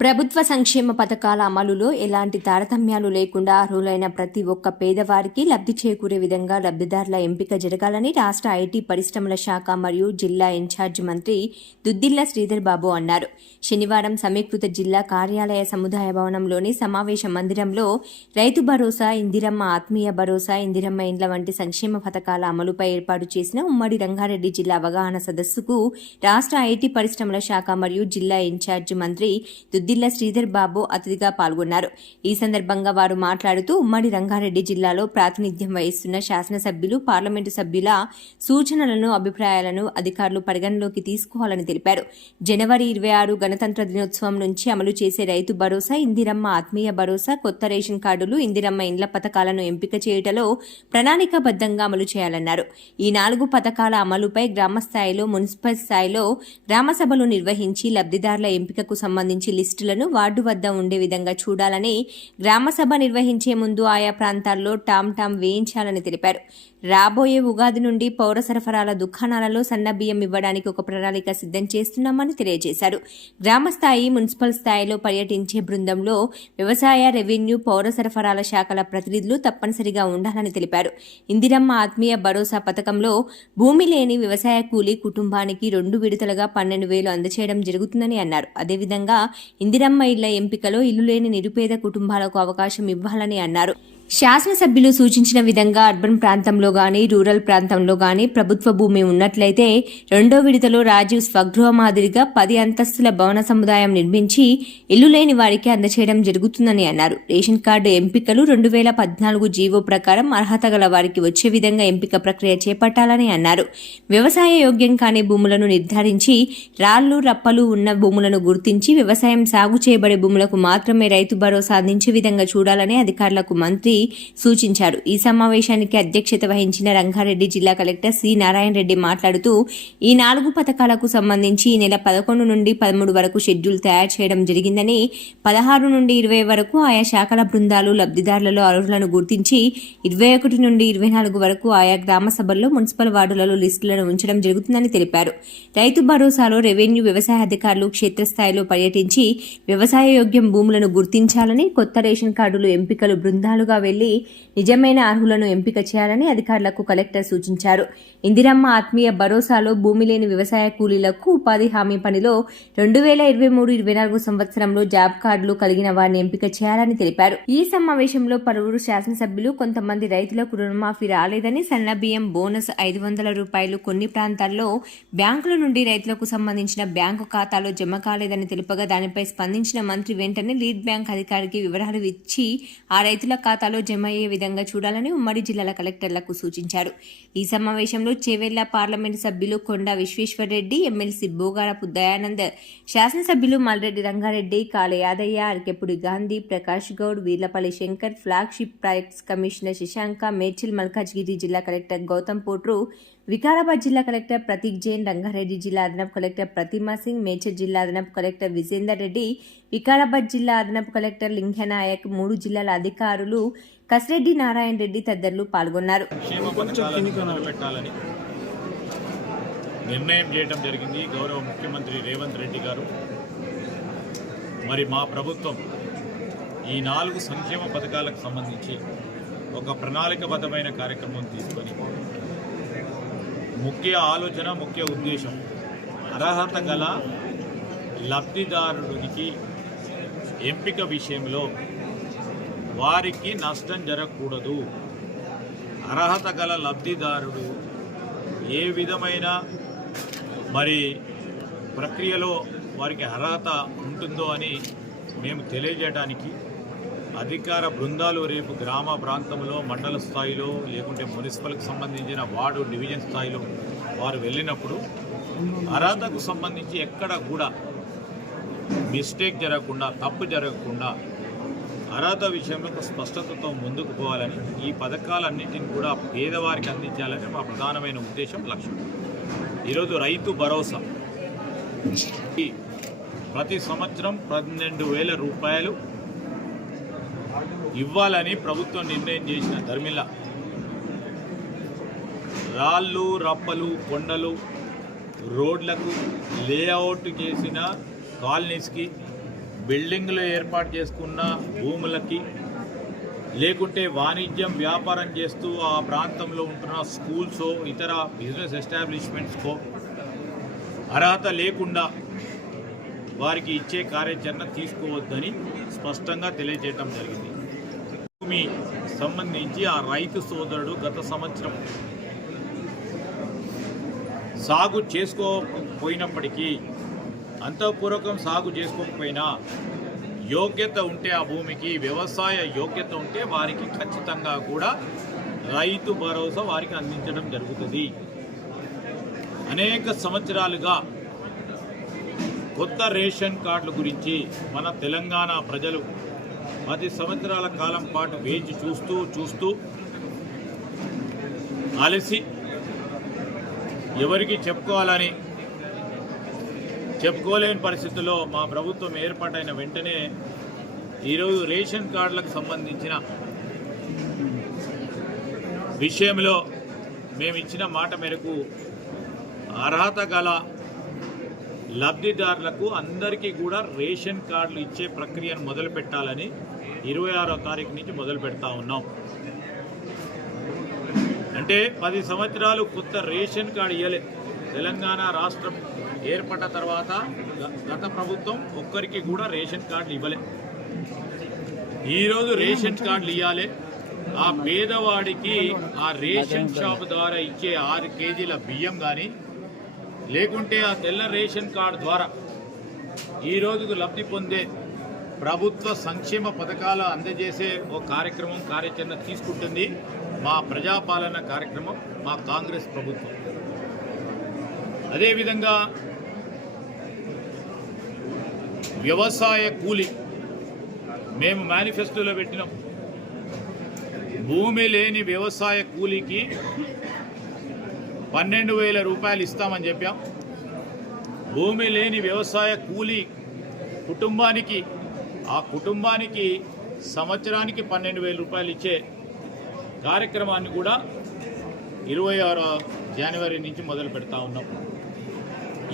ప్రభుత్వ సంక్షేమ పథకాల అమలులో ఎలాంటి తారతమ్యాలు లేకుండా అర్హులైన ప్రతి ఒక్క పేదవారికి లబ్ధి చేకూరే విధంగా లబ్ధిదారుల ఎంపిక జరగాలని రాష్ట్ర ఐటీ పరిశ్రమల శాఖ మరియు జిల్లా ఇన్ఛార్జ్ మంత్రి దుద్దిల్ల శ్రీధర్ బాబు అన్నారు. శనివారం సమీకృత జిల్లా కార్యాలయ సముదాయ భవనంలోని సమావేశ మందిరంలో రైతు భరోసా ఇందిరమ్మ ఆత్మీయ భరోసా ఇందిరమ్మ ఇండ్ల వంటి సంక్షేమ పథకాల అమలుపై ఏర్పాటు చేసిన ఉమ్మడి రంగారెడ్డి జిల్లా అవగాహన సదస్సుకు రాష్ట్ర ఐటీ పరిశ్రమల శాఖ మరియు జిల్లా ఇన్ఛార్జ్ మంత్రి దుద్దిల్ల శ్రీధర్ బాబు అతిథిగా పాల్గొన్నారు. ఈ సందర్భంగా వారు మాట్లాడుతూ ఉమ్మడి రంగారెడ్డి జిల్లాలో ప్రాతినిధ్యం వహిస్తున్న శాసనసభ్యులు పార్లమెంటు సభ్యుల సూచనలను అభిప్రాయాలను అధికారులు పరిగణలోకి తీసుకోవాలని తెలిపారు. జనవరి ఇరవై ఆరు గణతంత్ర దినోత్సవం నుంచి అమలు చేసే రైతు భరోసా ఇందిరమ్మ ఆత్మీయ భరోసా కొత్త రేషన్ కార్డులు ఇందిరమ్మ ఇండ్ల పథకాలను ఎంపిక చేయుటలో ప్రణాళికాబద్ధంగా అమలు చేయాలన్నారు. ఈ నాలుగు పథకాల అమలుపై గ్రామ స్థాయిలో మున్సిపల్ స్థాయిలో గ్రామ సభలు నిర్వహించి లబ్ధిదారుల ఎంపికకు సంబంధించి లిస్టులను వార్డు వద్ద ఉండే విధంగా చూడాలని గ్రామ సభ నిర్వహించే ముందు ఆయా ప్రాంతాల్లో టామ్ టామ్ వేయించాలని తెలిపారు. రాబోయే ఉగాది నుండి పౌర సరఫరాల దుకాణాలలో సన్న బియ్యం ఇవ్వడానికి ఒక ప్రణాళిక సిద్ధం చేస్తున్నామని తెలియజేశారు. గ్రామ స్థాయి మున్సిపల్ స్థాయిలో పర్యటించే బృందంలో వ్యవసాయ రెవెన్యూ పౌర సరఫరాల శాఖల ప్రతినిధులు తప్పనిసరిగా ఉండాలని తెలిపారు. ఇందిరమ్మ ఆత్మీయ భరోసా పథకంలో భూమి లేని వ్యవసాయ కూలీ కుటుంబానికి రెండు విడతలుగా పన్నెండు వేలు అందచేయడం జరుగుతుందని అన్నారు. అదేవిధంగా ఇందిరమ్మ ఇళ్ళ ఎంపికలో ఇల్లు లేని నిరుపేద కుటుంబాలకు అవకాశం ఇవ్వాలని అన్నారు. శాసనసభ్యులు సూచించిన విధంగా అర్బన్ ప్రాంతంలో గాని రూరల్ ప్రాంతంలో గాని ప్రభుత్వ భూమి ఉన్నట్లయితే రెండో విడతలో రాజీవ్ స్వగృహ మాదిరిగా పది అంతస్తుల భవన సముదాయం నిర్మించి ఇల్లు లేని వారికి అందచేయడం జరుగుతుందని అన్నారు. రేషన్ కార్డు ఎంపికలు రెండు వేల పద్నాలుగు జీవో ప్రకారం అర్హత గల వారికి వచ్చే విధంగా ఎంపిక ప్రక్రియ చేపట్టాలని అన్నారు. వ్యవసాయ యోగ్యం కాని భూములను నిర్ధారించి రాళ్ళు రప్పలు ఉన్న భూములను గుర్తించి వ్యవసాయం సాగు చేయబడే భూములకు మాత్రమే రైతు భరోసా అందించే విధంగా చూడాలని అధికారులకు మంత్రి సూచించారు. ఈ సమావేశానికి అధ్యక్షత వహించిన రంగారెడ్డి జిల్లా కలెక్టర్ సి. నారాయణ రెడ్డి మాట్లాడుతూ ఈ నాలుగు పథకాలకు సంబంధించి ఈ నెల పదకొండు నుండి పదమూడు వరకు షెడ్యూల్ తయారు చేయడం జరిగిందని పదహారు నుండి ఇరవై వరకు ఆయా శాఖల బృందాలు లబ్ధిదారులలో అర్హులను గుర్తించి ఇరవై ఒకటి నుండి ఇరవై నాలుగు వరకు ఆయా గ్రామ సభల్లో మున్సిపల్ వార్డులలో లిస్టులను ఉంచడం జరుగుతుందని తెలిపారు. రైతు భరోసాలో రెవెన్యూ వ్యవసాయ అధికారులు క్షేత్రస్థాయిలో పర్యటించి వ్యవసాయ యోగ్యం భూములను గుర్తించాలని కొత్త రేషన్ కార్డులు ఎంపికలు బృందాలుగా వెళ్ళి నిజమైన అర్హులను ఎంపిక చేయాలని అధికారులకు కలెక్టర్ సూచించారు. ఇందిరమ్మ ఆత్మీయ భరోసాలో భూమి లేని వ్యవసాయ కూలీలకు ఉపాధి హామీ పనిలో రెండు వేల ఇరవై మూడు ఇరవై నాలుగు సంవత్సరంలో జాబ్ కార్డులు కలిగిన వారిని ఎంపిక చేయాలని తెలిపారు. ఈ సమావేశంలో పలువురు శాసనసభ్యులు కొంతమంది రైతులకు రుణమాఫీ రాలేదని సన్న బియ్యం బోనస్ ఐదు వందల రూపాయలు కొన్ని ప్రాంతాల్లో బ్యాంకుల నుండి రైతులకు సంబంధించిన బ్యాంకు ఖాతాలో జమ కాలేదని తెలుపగా దానిపై స్పందించిన మంత్రి వెంటనే లీడ్ బ్యాంక్ అధికారికి వివరాలు ఇచ్చి ఆ రైతుల ఖాతాలో జమ అయ్యే విధంగా చూడాలని ఉమ్మడి జిల్లాల కలెక్టర్లకు సూచించారు. ఈ సమావేశంలో చేవెళ్ళ పార్లమెంటు సభ్యులు కొండ విశ్వేశ్వరరెడ్డి ఎమ్మెల్సీ బోగారపు దయానంద్ శాసనసభ్యులు Malreddy Rangareddy Kala Yadaiah Arekapudi Gandhi Prakash Goud Veerlapalli Shankar flagship projects commissioner Shashanka Medchal Malkajgiri జిల్లా కలెక్టర్ గౌతమ్ పోట్రు వికారాబాద్ జిల్లా కలెక్టర్ ప్రతీక్ జైన్ రంగారెడ్డి జిల్లా అదనపు కలెక్టర్ ప్రతిమా సింగ్ మేడ్చల్ జిల్లా అదనపు కలెక్టర్ విజేందర్ రెడ్డి వికారాబాద్ జిల్లా అదనపు కలెక్టర్ లింగనాయక్ మూడు జిల్లాల అధికారులు కసిరెడ్డి నారాయణ రెడ్డి తదితరులు పాల్గొన్నారు. నిర్ణయం చేయడం జరిగింది. గౌరవ ముఖ్యమంత్రి రేవంత్ రెడ్డి గారు. మరి మా ప్రభుత్వం ఈ నాలుగు సంక్షేమ పథకాలకు సంబంధించి ఒక ప్రణాళికబద్ధమైన కార్యక్రమం తీసుకొని ముఖ్య ఆలోచన ముఖ్య ఉద్దేశం. అర్హత గల లబ్ధిదారుడికి ఎంపిక విషయంలో వారికి నష్టం జరగకూడదు. అర్హత గల లబ్ధిదారుడు ఏ విధమైన మరి ప్రక్రియలో వారికి అర్హత ఉంటుందో అని మేము తెలియజేయడానికి అధికార బృందాలు రేపు గ్రామ ప్రాంతంలో మండల స్థాయిలో లేకుంటే మున్సిపల్కి సంబంధించిన వార్డు డివిజన్ స్థాయిలో వారు వెళ్ళినప్పుడు అర్హతకు సంబంధించి ఎక్కడ కూడా మిస్టేక్ జరగకుండా తప్పు జరగకుండా అర్హత విషయంలో ఒక స్పష్టతతో ముందుకు పోవాలని ఈ పథకాలన్నింటిని కూడా పేదవారికి అందించాలని మా ప్రధానమైన ఉద్దేశం లక్ష్యం. ఈరోజు రైతు భరోసా. ఈ ప్రతి సంవత్సరం పన్నెండు వేల రూపాయలు ఇవ్వాలని ప్రభుత్వం నిర్ణయం చేసిన ధర్మిల. రాళ్ళు రప్పలు కొండలు రోడ్లకు లేఅవుట్ చేసిన కాలనీస్కి బిల్డింగ్లు ఏర్పాటు చేసుకున్న భూములకి లేకుంటే వాణిజ్యం వ్యాపారం చేస్తూ ఆ ప్రాంతంలో ఉంటున్న స్కూల్స్ ఇతర బిజినెస్ ఎస్టాబ్లిష్మెంట్స్కో అర్హత లేకుండా వారికి ఇచ్చే కార్యాచరణ తీసుకోవద్దని స్పష్టంగా తెలియజేయటం జరిగింది. భూమి సంబంధించి ఆ రైతు సోదరుడు గత సంవత్సరం సాగు చేసుకోకపోయినప్పటికీ అంతఃపూర్వకం సాగు చేసుకోకపోయినా యోగ్యత ఉంటే ఆ భూమికి వ్యవసాయ యోగ్యత ఉంటే వారికి ఖచ్చితంగా కూడా రైతు భరోసా వారికి అందించడం జరుగుతుంది. అనేక సంవత్సరాలుగా కొత్త రేషన్ కార్డుల గురించి మన తెలంగాణ ప్రజలు పది సంవత్సరాల కాలం పాటు వేచి చూస్తూ చూస్తూ అలసి ఎవరికి చెప్పుకోవాలని చెప్పుకోలేని పరిస్థితుల్లో మా ప్రభుత్వం ఏర్పాటైన వెంటనే ఈరోజు రేషన్ కార్డులకు సంబంధించిన విషయంలో మేము ఇచ్చిన మాట మేరకు అర్హత గల లబ్ధిదారులకు అందరికీ కూడా రేషన్ కార్డులు ఇచ్చే ప్రక్రియను మొదలు పెట్టాలని ఇరవై ఆరో తారీఖు నుంచి మొదలు పెడతా ఉన్నాం. అంటే పది సంవత్సరాలు కొత్త రేషన్ కార్డు ఇవ్వలే తెలంగాణ రాష్ట్రం ఏర్పడ్డ తర్వాత గత ప్రభుత్వం ఒక్కరికి కూడా రేషన్ కార్డులు ఇవ్వలే. ఈరోజు రేషన్ కార్డులు ఇవ్వాలి ఆ పేదవాడికి ఆ రేషన్ షాప్ ద్వారా ఇచ్చే ఆరు కేజీల బియ్యం కానీ లేకుంటే ఆ తెల్ల రేషన్ కార్డు ద్వారా ఈ రోజుకు లబ్ధి పొందే ప్రభుత్వ సంక్షేమ పథకాలు అందజేసే ఓ కార్యక్రమం కార్యాచరణ తీసుకుంటుంది మా ప్రజాపాలన కార్యక్రమం మా కాంగ్రెస్ ప్రభుత్వం. అదేవిధంగా వ్యవసాయ కూలి మేము మేనిఫెస్టోలో పెట్టినాం. భూమి లేని వ్యవసాయ కూలికి పన్నెండు వేల రూపాయలు ఇస్తామని చెప్పాం. భూమి లేని వ్యవసాయ కూలీ కుటుంబానికి ఆ కుటుంబానికి సంవత్సరానికి పన్నెండు వేల రూపాయలు ఇచ్చే కార్యక్రమాన్ని కూడా ఇరవై ఆరో జనవరి నుంచి మొదలు పెడతా ఉన్నాం.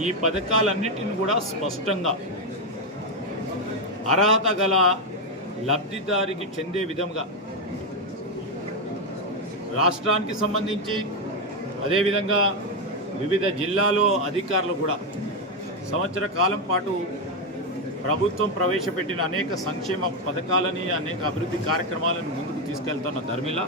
ఈ పథకాలన్నిటిని కూడా స్పష్టంగా అర్హత గల లబ్ధిదారికి చెందే విధంగా రాష్ట్రానికి సంబంధించి అదేవిధంగా వివిధ జిల్లాలో అధికారులు కూడా సంవత్సర కాలం పాటు ప్రభుత్వం ప్రవేశపెట్టిన అనేక సంక్షేమ పథకాలని అనేక అభివృద్ధి కార్యక్రమాలను ముందుకు తీసుకెళ్తున్న ధర్మిల